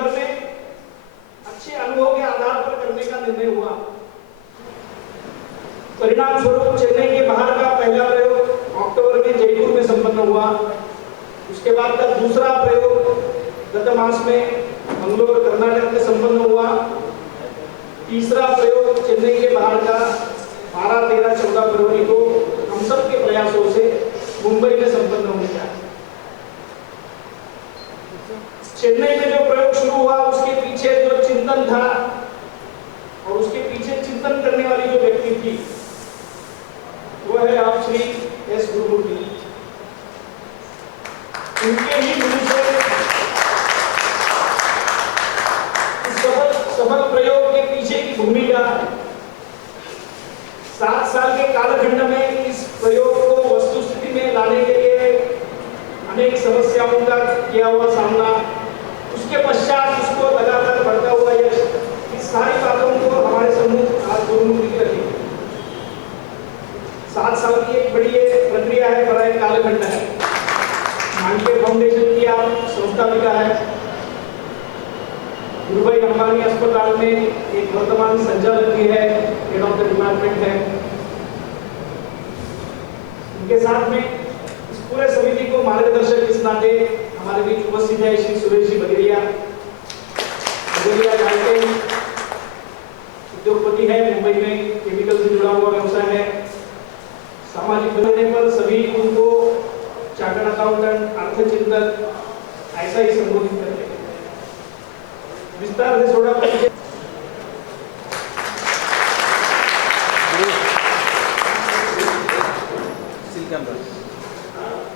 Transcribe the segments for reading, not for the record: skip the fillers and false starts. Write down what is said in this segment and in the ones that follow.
भर में अच्छे अनुभव के आधार पर करने का निर्णय हुआ। परिणाम स्वरूप चेन्नई के बाहर का पहला प्रयोग अक्टूबर में जयपुर में संपन्न हुआ। उसके बाद का दूसरा प्रयोग गत मास में मंगलोर कर्नाटक में संपन्न हुआ। तीसरा प्रयोग चेन्नई के बाहर का 12, 13, 14 फरवरी को हम सब के प्रयासों से मुंबई में संपन्न होने का। चेन्नई में जो प्रयोग शुरू हुआ उसके पीछे जो चिंतन था और उसके पीछे चिंतन करने वाली जो व्यक्ति थी वो है आप श्री एस गुरुमूर्ति। उनके ही गुरु से सफल प्रयोग के पीछे की भूमिका 7 साल के कालखंड में इस प्रयोग को वस्तुस्थिति में लाने के लिए अनेक समस्याओं का किया हुआ सामना, उसके पश्चात उसको लगातार बढ़ता हुआ यश, इस सारी बातों को हमारे सम्मुख आज गुरुमूर्ति रखी। 7 साल की एक बड़ी प्रक्रिया है, बड़ा एक कालखंड है। मांडके फाउंडेशन की आप संस्थापिका है। गुरुभाई अंबानी अस्पताल में एक वर्तमान संचालक भी है, हेड ऑफ द डिपार्टमेंट है। उनके साथ में इस पूरे समिति को मार्गदर्शक इस नाते हमारे बीच उपस्थित है श्री सुरेश जी बगेरिया। उद्योगपति है, मुंबई में केमिकल से जुड़ा हुआ व्यवसाय है। सामाजिक बनने पर सभी उनको चार्टर्ड अकाउंटेंट, अर्थचिंतक ऐसा ही संबोधित करते हैं। विस्तार से थोड़ा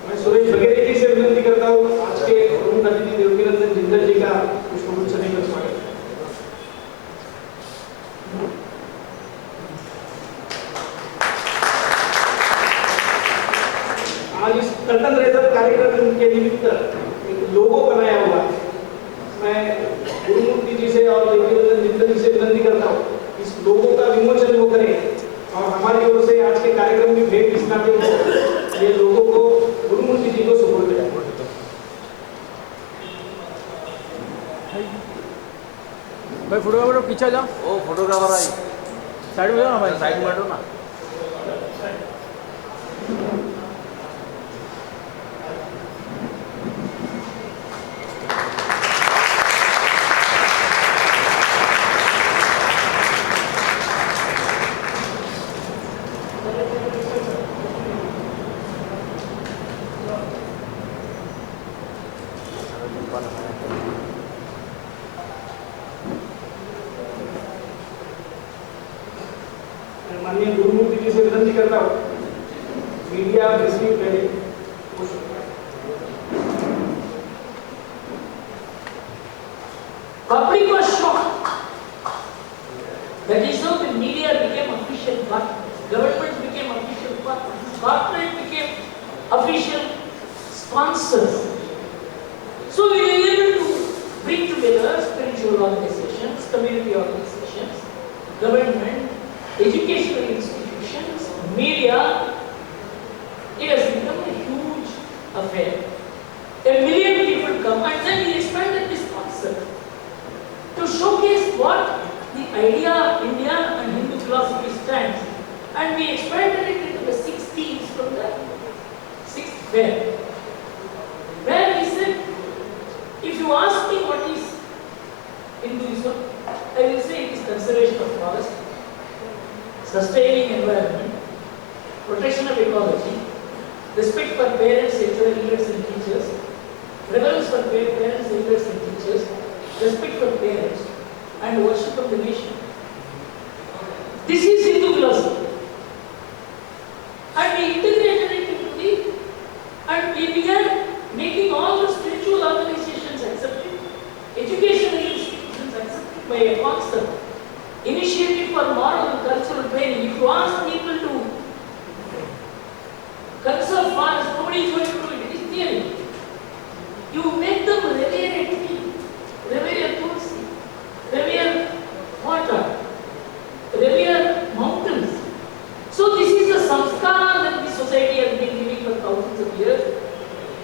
मैं सुरेश बघेरिया जी से विनती करता हूँ आज के प्रमुख अतिथि देवकीनंदन जिंदल जी का पुष्पगुच्छ देकर स्वागत। आज इस कर्तन रेजर कार्यक्रम के निमित्त एक लोगो बनाया हुआ है। मैं गुरुमूर्ति जी से और देवकीनंदन जिंदल जी से विनती करता हूँ इस लोगो का विमोचन वो करें और हमारी ओर से आज के कार्यक्रम की भेंट इस नाते ये लोगों को गुरुमूर्ति जी को सुपुर्द करें। भाई फोटोग्राफर पीछे जाओ। ओ फोटोग्राफर आई साइड में जाओ ना भाई, साइड में बैठो ना। माननीय गुरुमूर्ति जी से विनती करता हूँ मीडिया रिसीव करें। Public was shocked. That is how the media became official partners, government became official partners, corporate became official sponsors. So we were able to bring together spiritual organizations, community organizations, government, educational institutions, media. It has become a huge affair. 1 million people come and then we expanded this concept to showcase what the idea of India and Hindu philosophy stands. And we expanded it into the 6 themes from the 6th fair. Where we said, if you ask me what is Hinduism, I will say it is conservation of forest, sustaining environment, protection of ecology, respect for parents, elders and teachers, reverence for parents, elders and teachers, respect for parents, and worship of the nation. This is Hindu philosophy. And we integrated it into the, and we began making all the spiritual organizations accepted, educational institutions accepted by a concept, initiative for moral and cultural training. If you ask people to conserve forest, nobody is going to do it. It is theory. You make them revere a tree, revere tulsi, revere water, revere mountains. So this is the samskara that the society has been giving for thousands of years.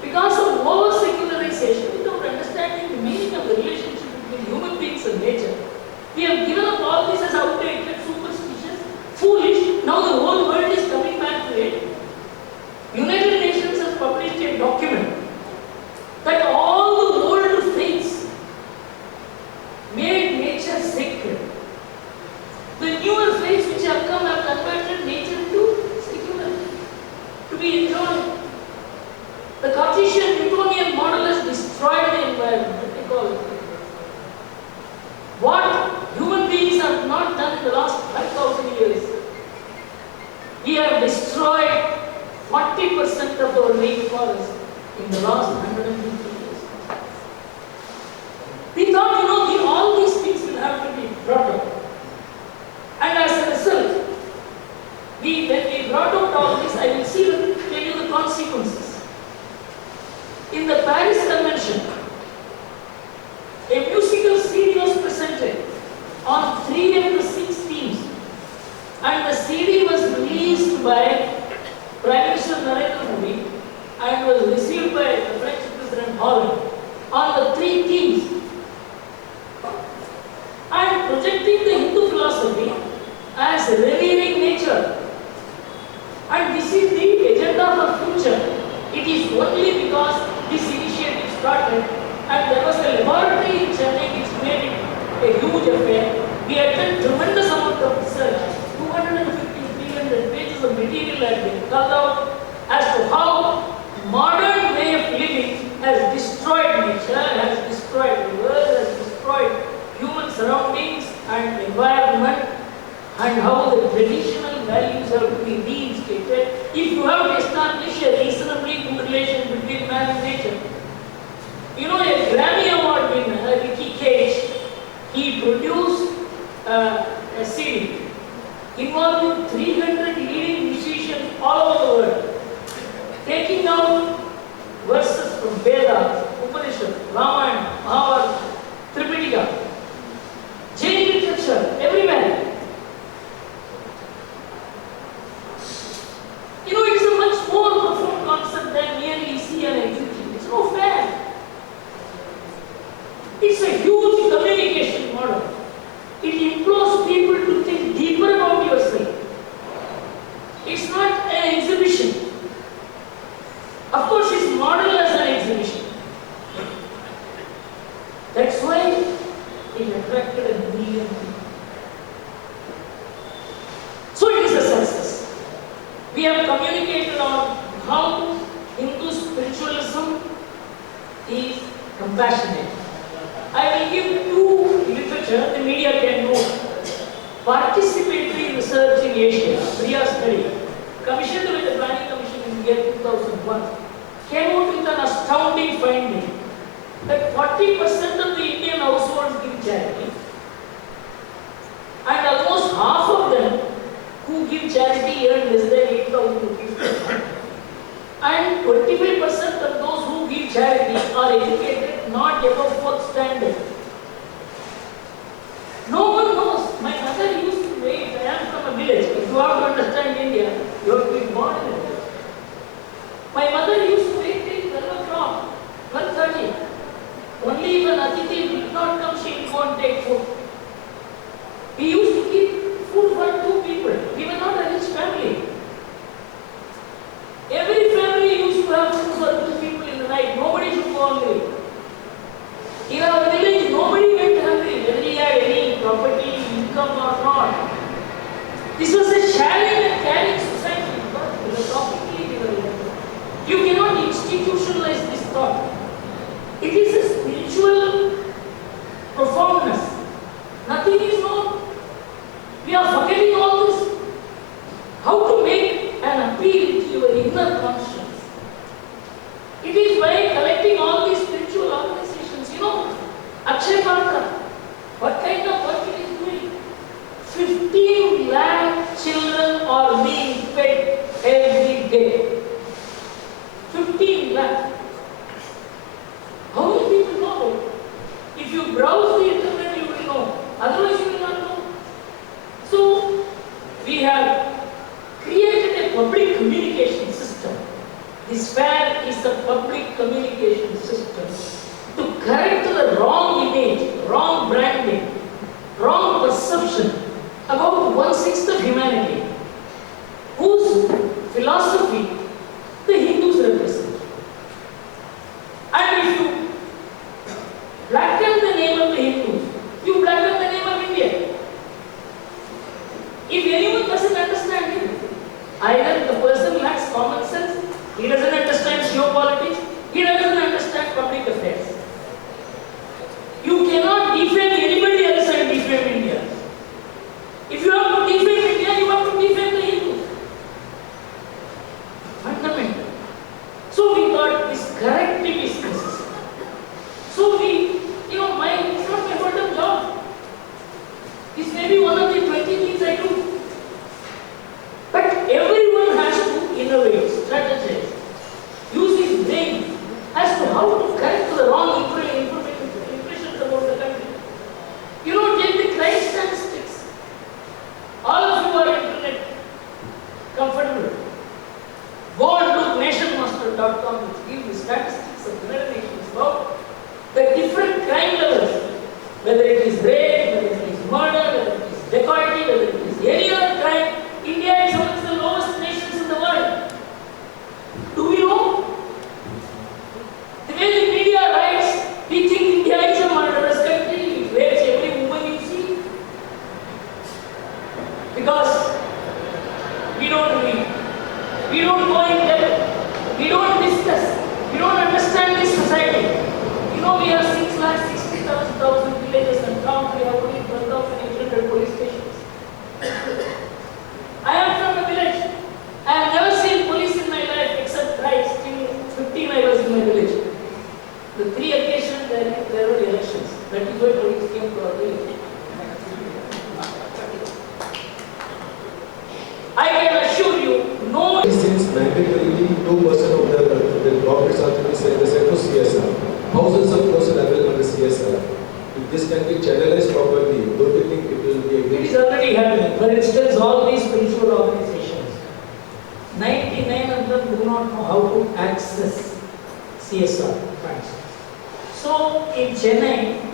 Because of over secularization, without understanding the meaning of the relationship between what human beings have not done in the last 5,000 years. We have destroyed 40% of our rainforest in the last 150 years. We thought, all these things will have to be brought up. And as a result, when we brought out all this, I will tell you the consequences. In the Paris Convention, a musical CD was presented on 3 of the 6 themes, and the CD was released by Prime Minister Narendra Modi and was received by the French President Hollande on the 3 themes, and projecting the Hindu philosophy as revering nature. And this is the agenda for future. It is only because this initiative started, and there was a laboratory in Chennai which made it a huge affair. We had done tremendous amount of research. 250-300 pages of material had been called out as to how modern way of living has destroyed nature, has destroyed the world, has destroyed human surroundings and environment, and how the traditional values have to be reinstated if you have to establish a reasonably good relation between man and nature. A Grammy Award winner, Ricky Cage, he produced a CD involving 300 leading musicians all over the world, taking out verses from Vedas, Upanishad, Ramayana, Mahabharata, Tripitaka, Jain literature, everywhere. It is a much more profound concept than merely see and execute. It's no fair. It's a huge communication model. It implores people to think deeper about yourself. It's not an exhibition. Of course, it's modeled as an exhibition. That's why it attracted a million people. So it is a success. We have communicated on how Hindu spiritualism is compassionate. I will give 2 literature the media can know. Participatory research in Asia, Priya study, commissioned by the Planning Commission in the year 2001, came out with an astounding finding that 40% of the Indian households give charity, and almost half of them who give charity earn less than 8,000 rupees per month. And 25% of those who give charity are educated not above 4th standard. No one knows. My mother used to wait. I am from a village. If you have to understand India, you have to be born in a village. My mother used to wait till 12 o'clock, 12:30. Only if an Atithi did not come, she would go and take food. We used to keep food for 2 people. We were not a rich family. Every family used to have food for 2 people in the night. Nobody should go hungry. In our village, nobody went hungry, whether he had any property, income or not. This was a sharing and caring society, but philosophically we were young. You cannot institutionalize this thought. It is a spiritual profoundness. Nothing is known. We are forgetting all this. How to make an appeal to your inner conscience? It is by collecting all these spiritual organizations. Akshay Patra, what kind of work it is doing? 15 lakh children are being fed every day. 15 lakh. How many people know about it? If you browse the internet, you will know. Otherwise, you will not know. So, we have created a public communication system. This fair is a public communication system to correct the wrong image, wrong branding, wrong perception about 1/6 of humanity, whose philosophy the Hindus represent. And if you blacken the name of the Hindus, you blacken the name of India. If anyone doesn't understand it, either the person lacks common sense, he doesn't understand geopolitics, he doesn't understand public affairs. You cannot defend anybody else That is why police came to our village. I can assure you, no. Since mandatorily 2% of the profits are to be set aside for CSR, thousands of crores are available under CSR. If this can be channelized properly, don't you think it will be a It great? is already happening. For instance, all these spiritual organizations, 99 of them do not know how to access CSR funds. So in Chennai,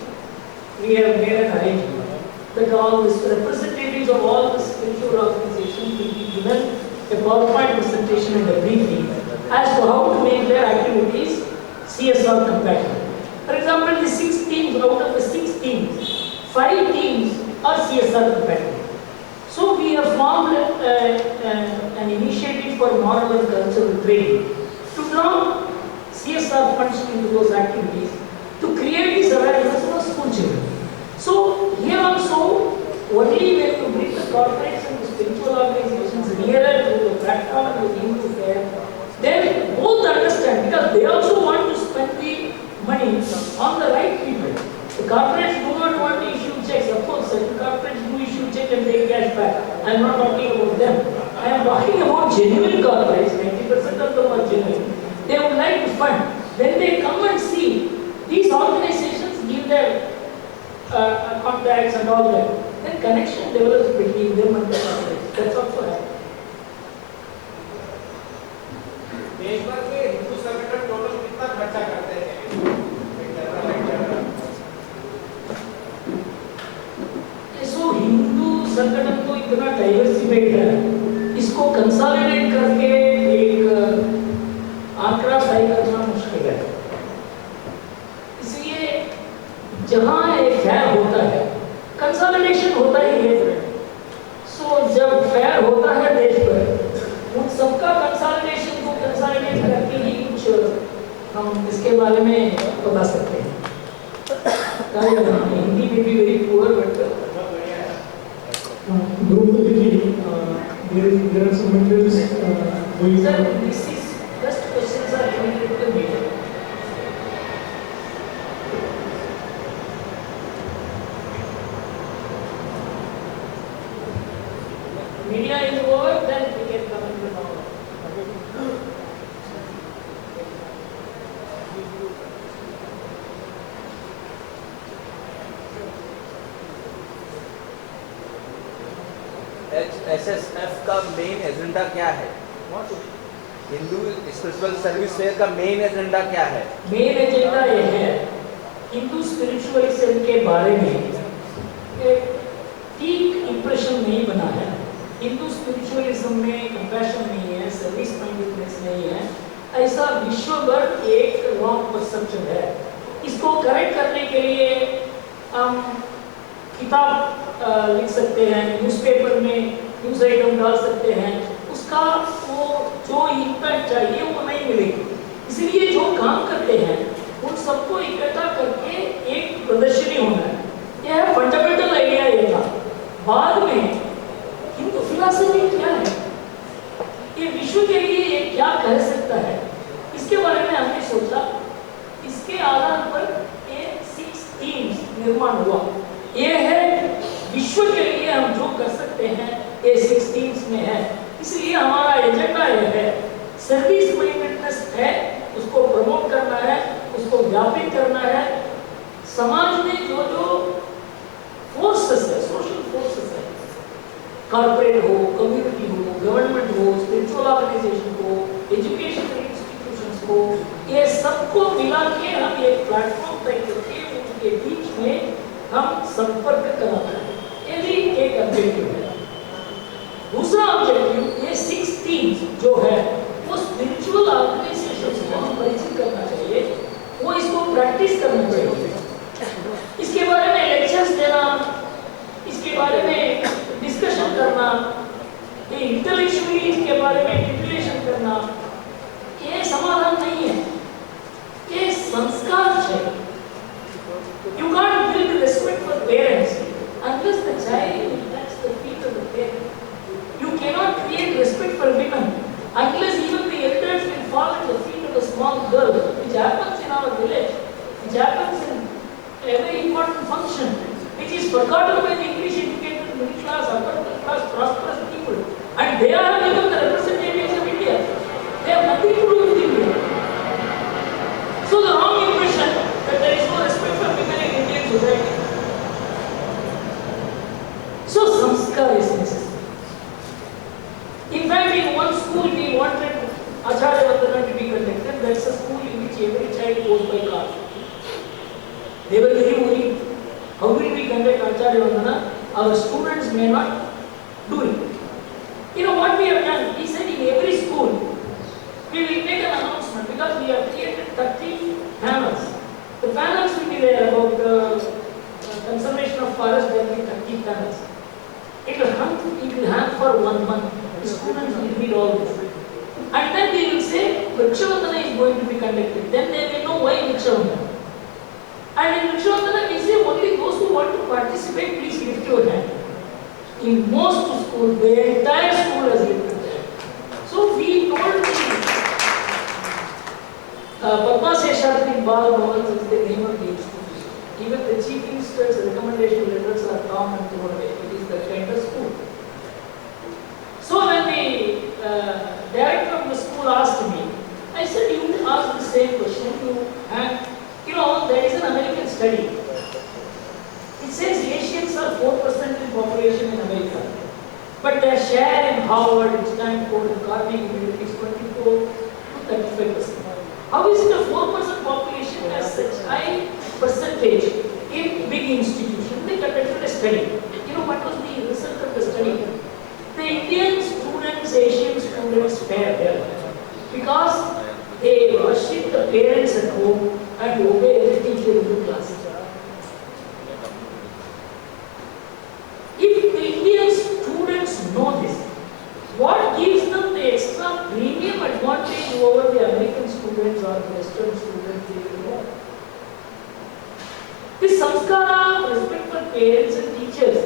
we have made an arrangement that all the representatives of all the spiritual organizations will be given a PowerPoint presentation and a briefing as to how to make their activities CSR compatible. For example, the 6 teams, out of the 6 teams, 5 teams are CSR compatible. So we have formed an initiative for moral and cultural training to draw CSR funds into those activities to create this awareness for school children. So here also, only when you bring the corporates and the spiritual organizations nearer to the platform and the Hindu fair, then both understand, because they also want to spend the money on the right people. The corporates do not want to issue checks. Of course, certain corporates do issue check and take cash back. I am not talking about them. I am talking about genuine corporates. 90% of them are genuine. They would like to fund. When they come and see, these organizations give their contacts and all that. Then connection develops between them and the corporates. That's also happening. देश भर के हिंदू संगठन टोटल कितना खर्चा करते हैं? सो हिंदू संगठन तो इतना डाइवर्सिफाइड है, इसको कंसोलिडेट करके एक आंकड़ा तय करना मुश्किल है। इसलिए जहाँ एक फेयर होता है, कंसोलिडेशन होता ही है। सो जब फेयर होता है देश पर, उन सबका कंसोलिडेशन को कंसोलिडेट करके ही कुछ हम इसके बारे में बता सकते हैं। हिंदी में भी very poor but Draupadi ji, there are some materials going sir, on. this is just questions are related to the media. Media is over, then we can come into the SSF का main agenda क्या है? Hindu spiritual service fair का main agenda क्या है? Main agenda ये है, हिंदू स्पिरिचुअलिज्म के बारे में एक ठीक इंप्रेशन नहीं बना है। हिंदू स्पिरिचुअलिज्म में कंपैशन नहीं है, सर्विस माइंडेडनेस नहीं है, ऐसा विश्व भर एक रॉन्ग परसेप्शन है। इसको करेक्ट करने के लिए हम किताब लिख सकते हैं, न्यूज़पेपर में न्यूज़ आइटम डाल सकते हैं, उसका वो जो इम्पैक्ट चाहिए वो नहीं मिलेगी। इसलिए जो काम करते हैं उन सबको इकट्ठा करके एक प्रदर्शनी होना है। यह फंडामेंटल आइडिया ये था। बाद में हिंदू फिलॉसफी क्या है, ये विश्व के लिए ये क्या कह सकता है, इसके बारे में हमने सोचा। इसके आधार पर ये 6 थीम्स निर्माण हुआ। ये है विश्व के लिए हम जो कर सकते हैं, ये 6 थीम्स में है। इसलिए हमारा एजेंडा ये है, सर्विस माइंडेडनेस है, उसको प्रमोट करना है, उसको व्यापित करना है। समाज में जो जो फोर्सेस है, सोशल फोर्सेस है, कॉर्पोरेट हो, कम्युनिटी हो, गवर्नमेंट हो, स्पिरिचुअल ऑर्गेनाइजेशन हो, एजुकेशनल इंस्टीट्यूशंस हो, ये सबको मिला के हम एक प्लेटफॉर्म तय करके उनके बीच में हम संपर्क कराते हैं। ये भी एक ऑब्जेक्टिव है। दूसरा ऑब्जेक्टिव, ये 6 थीम्स जो है वो स्पिरिचुअल ऑर्गेनाइजेशंस को हम परिचित करना चाहिए, वो इसको प्रैक्टिस करना चाहिए। इसके बारे में लेक्चर्स देना, इसके बारे में डिस्कशन करना, ये इंटेलेक्चुअली इसके बारे में डिक्लेरेशन करना, ये समाधान नहीं है, ये संस्कार है। You can't build respect for parents unless the child will touch the feet of the parent. You cannot create respect for women unless function which is forgotten by the English educated middle class, upper class, prosperous people. And they are become the representatives of India. They have nothing to do with India. So the wrong impression that there is no respect for women in Indian society. So samskar is necessary. In fact, in one school we wanted Acharya Vandana to be conducted. That's a school in which every child goes by car. They were very worried. How will we conduct Acharya Vandana? Our students may not do it. You know what we have done? We said in every school, we will make an announcement because we have created 30 panels. The panels will be there about conservation of forest. There will be 30 panels. It will hang for 1 month. The students will read all this. And then we will say, Vrikshavandana is going to be conducted. Then they will know why Vrikshavandana. And in Vrikshavandana we say, only those who want to participate, please lift your hand. In most schools, the entire school has lifted their hand. So we told the Padma Seshadri Bal Bhavans is the name of the institution. Even the chief minister's recommendation letters are come and thrown away. It is the kind of school. So when the director of the school asked me, I said, you asked the same question. You know, there is an American study. It says Asians are 4% in population in America. But their share in Harvard, Stanford, and Carnegie Mellon is 24 to 35%. How is it a 4% population has such high percentage in big institutions? They conducted a study. You know what was the result of the study? The Indian students, Asian students fare well because they worship the parents at home and obey every teacher in the class. If the Indian students know this, what gives them the extra premium advantage over the American students or the Western students? They will know. This samskara, respect for parents and teachers,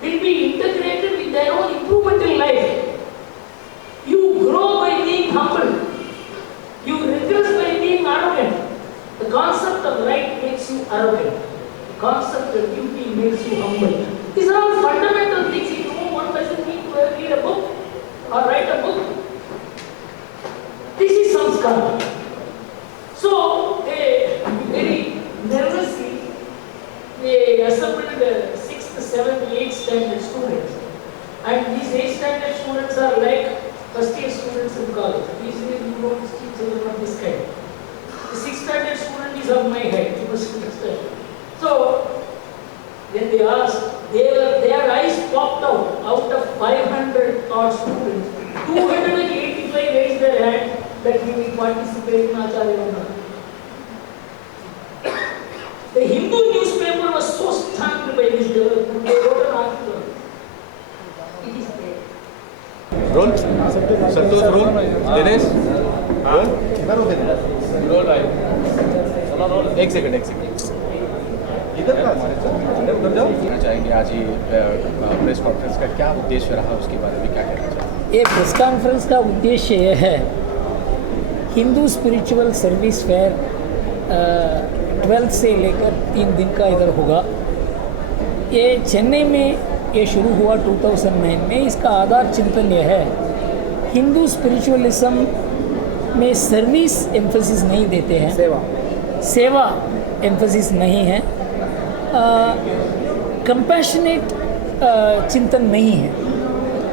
will be integrated with their own improvement in life. You grow by being humble. You regress by being arrogant. The concept of right makes you arrogant. The concept of duty makes you humble. These are all fundamental things. If you know, one doesn't need to read a book or write a book. This is samskara. So, very nervously, they assembled the 6th, 7th, 8th standard students. And these 8th standard students are like first year students in college. These you don't see children of this kind. The 6th standard student is of my height. You must understand. So, when they asked, their eyes popped out of 500 odd students. 285 raised their hand that we will participate in Acharya Vandana. The Hindu newspaper was so stunned by this development, they wrote an article. It is there. Roll Santosh roll Dinesh roll भाई एक सेकंड इधर कहना चाहेंगे आज ही press conference का क्या उद्देश्य रहा उसके बारे में क्या कहना चाहेंगे? ये प्रेस कॉन्फ्रेंस का उद्देश्य यह है हिंदू स्पिरिचुअल सर्विस फेयर 12 से लेकर 3 दिन का इधर होगा। ये चेन्नई में ये शुरू हुआ 2009 में। इसका आधार चिंतन यह है हिंदू स्पिरिचुअलिज्म में सर्विस एम्फेसिस नहीं देते हैं, सेवा एम्फेसिस नहीं है, कंपैशनेट चिंतन नहीं है।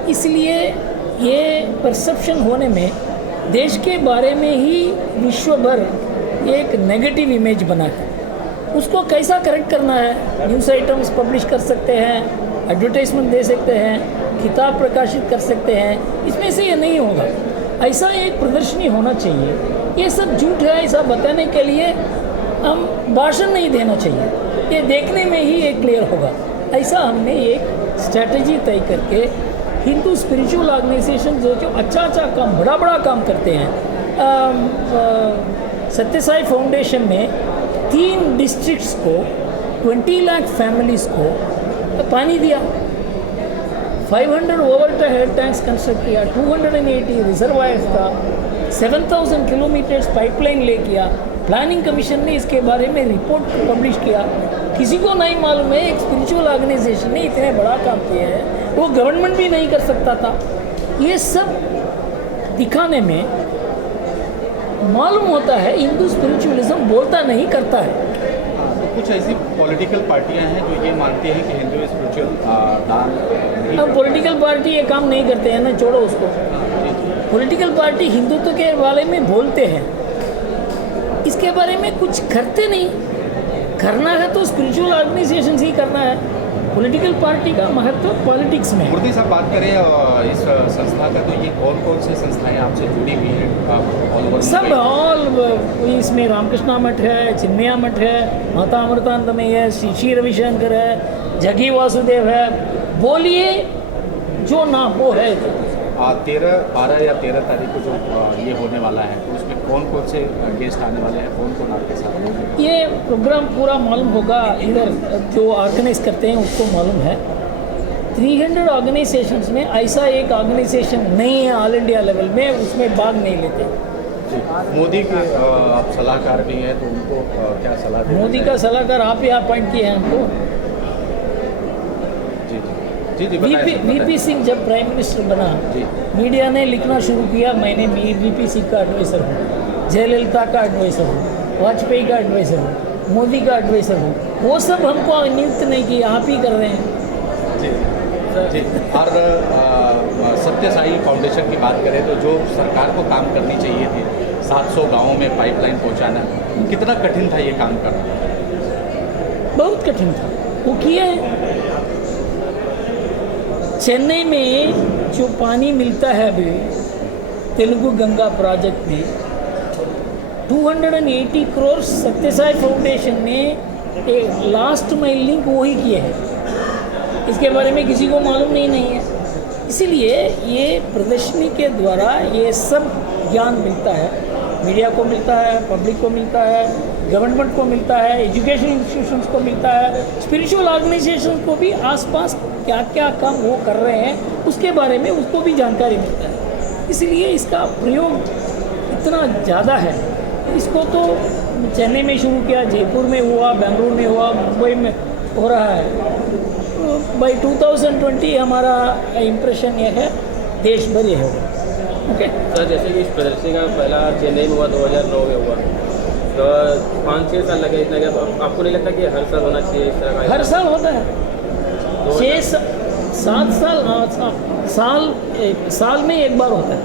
इसलिए ये परसेप्शन होने में देश के बारे में ही विश्व भर एक नेगेटिव इमेज बना है। उसको कैसा करेक्ट करना है? न्यूज़ आइटम्स पब्लिश कर सकते हैं, एडवर्टाइजमेंट दे सकते हैं, किताब प्रकाशित कर सकते हैं, इसमें से ये नहीं होगा। ऐसा एक प्रदर्शनी होना चाहिए। ये सब झूठ है ऐसा बताने के लिए हम भाषण नहीं देना चाहिए, ये देखने में ही ये क्लियर होगा। ऐसा हमने एक स्ट्रैटेजी तय करके हिंदू स्पिरिचुअल ऑर्गेनाइजेशन जो अच्छा काम, बड़ा काम करते हैं। सत्य साई फाउंडेशन ने 3 डिस्ट्रिक्ट्स को 20 लाख फैमिलीज़ को पानी दिया, 500 ओवर हेड टैंक्स कंस्ट्रक्ट किया, 280 रिजर्वायर्स था, 7000 किलोमीटर्स पाइपलाइन ले किया। प्लानिंग कमीशन ने इसके बारे में रिपोर्ट पब्लिश किया। किसी को नहीं मालूम है एक स्पिरिचुअल ऑर्गेनाइजेशन ने इतने बड़ा काम किया है, वो गवर्नमेंट भी नहीं कर सकता था। ये सब दिखाने में मालूम होता है हिंदू स्पिरिचुअलिज्म बोलता नहीं करता है। तो कुछ ऐसी पॉलिटिकल पार्टियां हैं जो ये मानती हैं कि हिंदू स्पिरिचुअल दान नहीं अब पॉलिटिकल पार्टी ये काम नहीं करते हैं ना, छोड़ो उसको। पॉलिटिकल पार्टी हिंदुत्व के बारे में बोलते हैं, इसके बारे में कुछ करते नहीं। करना है तो स्पिरिचुअल ऑर्गेनाइजेशन ही करना है। पॉलिटिकल पार्टी का महत्व पॉलिटिक्स में है। मूर्ति साहब बात करें इस संस्था का, तो ये कौन कौन सी संस्थाएं आपसे जुड़ी हुई हैं? सब ऑल इसमें रामकृष्णा मठ है, चिन्मया मठ है, माता अमृतानंदमयी है, श्री रविशंकर है, जगी वासुदेव है, बोलिए जो नाम वो है। 12 या 13 तारीख को जो ये होने वाला है, तो उसमें कौन कौन से गेस्ट आने वाले हैं, कौन कौन आपके साथ होंगे? ये प्रोग्राम पूरा मालूम होगा, इधर जो ऑर्गेनाइज करते हैं उसको मालूम है। 300 ऑर्गेनाइजेशंस में ऐसा एक ऑर्गेनाइजेशन नहीं है ऑल इंडिया लेवल में, उसमें भाग नहीं लेते। मोदी के आप सलाहकार भी हैं, तो उनको क्या सलाह देना मोदी का चाहेंगे? सलाहकार आप ही अपॉइंट किए हैं हमको। जी वीपी सिंह जब प्राइम मिनिस्टर बना, जी। मीडिया ने लिखना शुरू किया मैंने वीपी सिंह का एडवाइज़र हूँ, जयललिता का एडवाइज़र हूँ, वाजपेयी का एडवाइज़र हूँ, मोदी का एडवाइज़र हूँ। वो सब हमको नियुक्त नहीं किया, आप ही कर रहे हैं। जी। और सत्य साई फाउंडेशन की बात करें तो जो सरकार को काम करनी चाहिए थी, 700 गाँवों में पाइपलाइन पहुँचाना, कितना कठिन था ये काम करना? बहुत कठिन था, वो किया है। चेन्नई में जो पानी मिलता है अभी तेलुगु गंगा प्रोजेक्ट में 280 करोड़ सत्यसाई फाउंडेशन ने एक लास्ट माइल लिंक वही किए हैं। इसके बारे में किसी को मालूम नहीं है। इसीलिए ये प्रदर्शनी के द्वारा ये सब ज्ञान मिलता है, मीडिया को मिलता है, पब्लिक को मिलता है, गवर्नमेंट को मिलता है, एजुकेशन इंस्टीट्यूशंस को मिलता है, स्पिरिचुअल ऑर्गेनाइजेशन को भी आसपास क्या क्या काम वो कर रहे हैं उसके बारे में उसको भी जानकारी मिलता है। इसलिए इसका प्रयोग इतना ज़्यादा है। इसको तो चेन्नई में शुरू किया, जयपुर में हुआ, बेंगलुरु में हुआ, मुंबई में हो रहा है। बाई 2020 हमारा इम्प्रेशन ये है देश भर ये होगा। ओके सर, जैसे कि इस प्रदर्शनी का पहला चेन्नई में हुआ 2009 में हुआ, तो 5-6 साल लगे इतना क्या? तो आपको नहीं लगता कि हर साल होना चाहिए इस तरह का? हर साल होता है, 6-7 साल साल में एक बार होता है।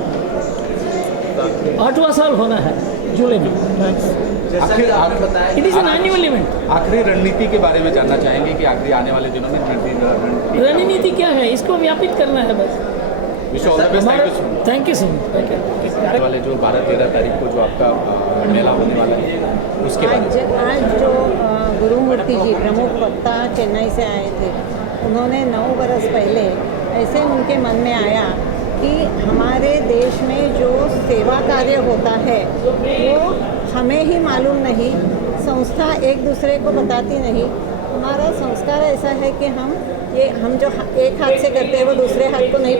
8वां साल होना है जुलाई में। It is an annual event. आखिरी रणनीति के बारे में जानना चाहेंगे कि आखिरी आने वाले दिनों में रणनीति क्या है, इसको व्यापित करना है बस। Thank you so much. आने वाले जो 12-13 तारीख को जो आपका मेला होने वाला है उसके बारे में। आज जो गुरुमूर्ति जी प्रमुख वक्ता चेन्नई से आए थे, उन्होंने 9 बरस पहले ऐसे उनके मन में आया कि हमारे देश में जो सेवा कार्य होता है वो हमें ही मालूम नहीं, संस्था एक दूसरे को बताती नहीं। हमारा संस्कार ऐसा है कि हम जो एक हाथ से करते हैं वो दूसरे हाथ को नहीं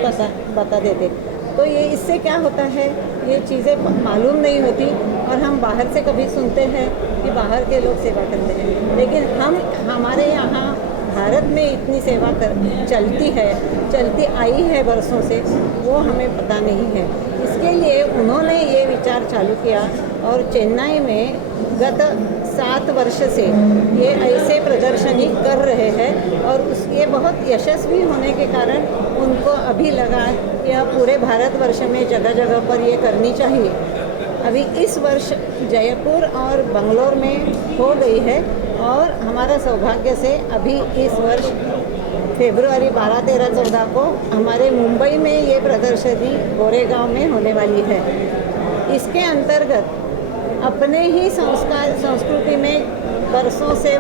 बता देते। तो ये इससे क्या होता है, ये चीज़ें मालूम नहीं होती और हम बाहर से कभी सुनते हैं कि बाहर के लोग सेवा करते हैं, लेकिन हमारे यहाँ भारत में इतनी सेवा चलती आई है वर्षों से, वो हमें पता नहीं है। इसके लिए उन्होंने ये विचार चालू किया और चेन्नई में गत 7 वर्ष से ये ऐसे प्रदर्शनी कर रहे हैं और ये बहुत यशस्वी होने के कारण उनको अभी लगा कि अब पूरे भारतवर्ष में जगह जगह पर ये करनी चाहिए। अभी इस वर्ष जयपुर और बंगलोर में हो गई है और हमारा सौभाग्य से अभी इस वर्ष फरवरी 12, 13, 14 को हमारे मुंबई में ये प्रदर्शनी गोरेगांव में होने वाली है। इसके अंतर्गत अपने ही संस्कृति में वर्षों से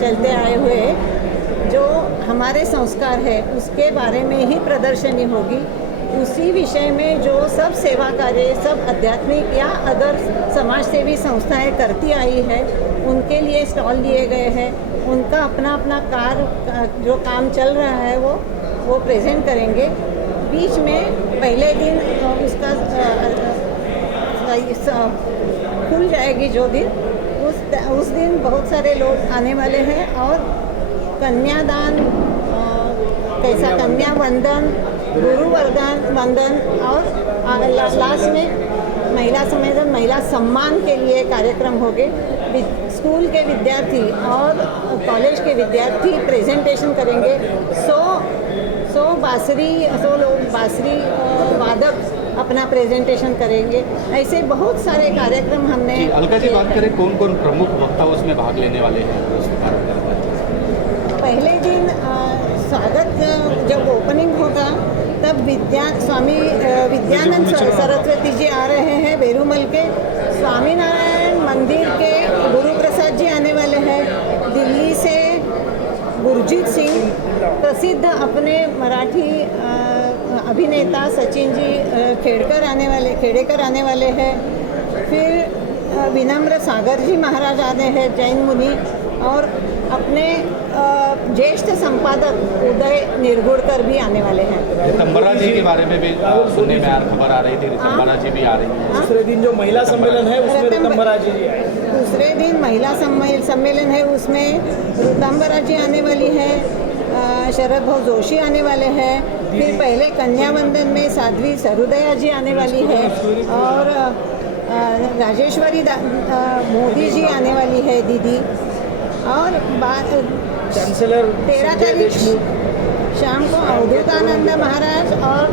चलते आए हुए जो हमारे संस्कार है उसके बारे में ही प्रदर्शनी होगी। उसी विषय में जो सब सेवा कार्य, सब आध्यात्मिक या अगर समाज सेवी संस्थाएं करती आई है उनके लिए स्टॉल दिए गए हैं। उनका अपना कार्य जो काम चल रहा है वो प्रेजेंट करेंगे। बीच में पहले दिन उसका खुल जाएगी जो दिन, उस उस दिन बहुत सारे लोग आने वाले हैं और कन्यादान, कैसा कन्या वंदन, गुरु वंदन और लास्ट में महिला सम्मेलन, महिला सम्मान के लिए कार्यक्रम होंगे। स्कूल के विद्यार्थी और कॉलेज के विद्यार्थी प्रेजेंटेशन करेंगे। 100 लोग बांसुरी वादक अपना प्रेजेंटेशन करेंगे। ऐसे बहुत सारे कार्यक्रम हमने। अलका जी, बात करें कौन कौन प्रमुख वक्ता उसमें भाग लेने वाले हैं? पहले दिन स्वागत, जब ओपनिंग होगा तब स्वामी विद्यानंद सरस्वती जी आ रहे हैं बेरूमल के। स्वामीनारायण मंदिर के गुरु प्रसाद जी आने वाले हैं। दिल्ली से गुरजीत सिंह, प्रसिद्ध अपने मराठी अभिनेता सचिन जी खेड़कर आने वाले हैं। फिर विनम्र सागर जी महाराज आने हैं, जैन मुनि, और अपने ज्येष्ठ संपादक उदय निरगुड़कर भी आने वाले हैं। रितंबरा जी के बारे में भी सुनने में खबर आ रही थी, रितंबरा जी भी आ रही हैं। दूसरे दिन जो महिला सम्मेलन है उसमें रितंबरा जी आए। दूसरे दिन महिला सम्मेलन है, उसमें रितंबरा जी आने वाली है, शरद भाऊ जोशी आने वाले हैं। फिर पहले कन्या वंदन में साध्वी सरुदया जी आने वाली है और राजेश्वरी मोदी जी आने वाली है दीदी। और चांसलर 13 तारीख शाम को अवधूतानंद महाराज और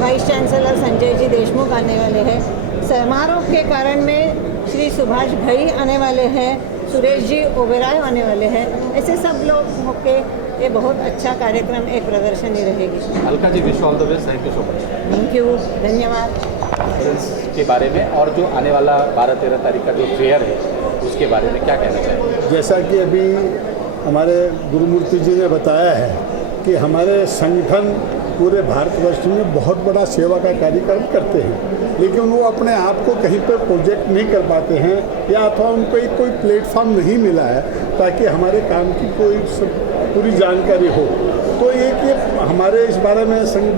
वाइस चांसलर संजय जी देशमुख आने वाले हैं। समारोह के कारण में श्री सुभाष घई आने वाले हैं, सुरेश जी ओबेराय आने वाले हैं। ऐसे सब लोग होके ये बहुत अच्छा कार्यक्रम, एक प्रदर्शनी रहेगी। Alka ji, wish all the best, thank you so much. Thank you, धन्यवाद। के बारे में और जो आने वाला 12-13 तारीख का जो फेयर है उसके बारे में क्या कहना चाहेंगे? जैसा कि अभी हमारे गुरुमूर्ति जी ने बताया है कि हमारे संगठन पूरे भारतवर्ष में बहुत बड़ा सेवा का कार्यक्रम करते हैं, लेकिन वो अपने आप को कहीं पर प्रोजेक्ट नहीं कर पाते हैं या अथवा उनको एक कोई प्लेटफॉर्म नहीं मिला है ताकि हमारे काम की कोई पूरी जानकारी हो। तो एक ये हमारे इस बारे में संघ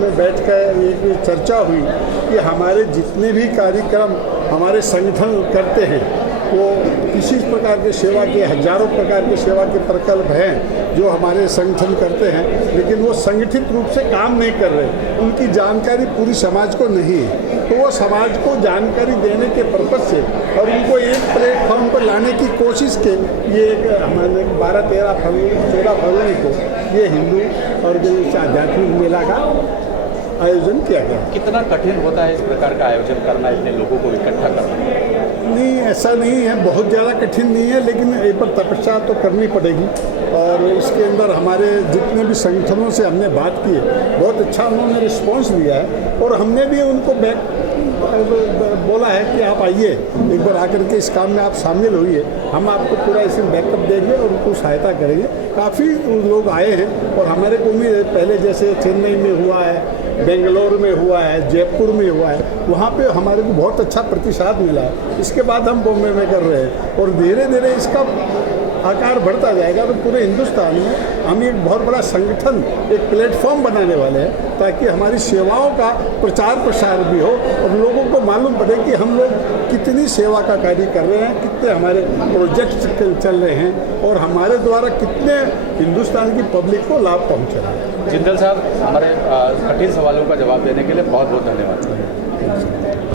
में बैठ कर एक चर्चा हुई कि हमारे जितने भी कार्यक्रम हमारे संगठन करते हैं वो किसी प्रकार के सेवा के, हजारों प्रकार के सेवा के प्रकल्प हैं जो हमारे संगठन करते हैं, लेकिन वो संगठित रूप से काम नहीं कर रहे, उनकी जानकारी पूरी समाज को नहीं है। तो वो समाज को जानकारी देने के पर्पज से और उनको एक प्लेटफॉर्म पर लाने की कोशिश के ये हमारे 14 फरवरी को ये हिंदू और आध्यात्मिक मेला का आयोजन किया गया। कितना कठिन होता है इस प्रकार का आयोजन करना, इतने लोगों को इकट्ठा करना? नहीं, ऐसा नहीं है, बहुत ज़्यादा कठिन नहीं है, लेकिन एक बार तपस्या तो करनी पड़ेगी। और इसके अंदर हमारे जितने भी संगठनों से हमने बात की है, बहुत अच्छा उन्होंने रिस्पॉन्स दिया है और हमने भी उनको बोला है कि आप आइए, एक बार आकर के इस काम में आप शामिल होइए, हम आपको पूरा इसमें बैकअप देंगे और उनको सहायता करेंगे। काफ़ी लोग आए हैं और हमारे को भी पहले जैसे चेन्नई में हुआ है, बेंगलोर में हुआ है, जयपुर में हुआ है, वहाँ पे हमारे को बहुत अच्छा प्रतिसाद मिला है। इसके बाद हम बॉम्बे में कर रहे हैं और धीरे धीरे इसका आकार बढ़ता जाएगा। तो पूरे हिंदुस्तान में हम एक बहुत बड़ा संगठन, एक प्लेटफॉर्म बनाने वाले हैं ताकि हमारी सेवाओं का प्रचार प्रसार भी हो और लोगों को मालूम पड़े कि हम लोग कितनी सेवा का कार्य कर रहे हैं, कितने हमारे प्रोजेक्ट्स चल रहे हैं और हमारे द्वारा कितने हिंदुस्तान की पब्लिक को लाभ पहुँच रहा है। जिंदल साहब, हमारे कठिन सवालों का जवाब देने के लिए बहुत बहुत धन्यवाद।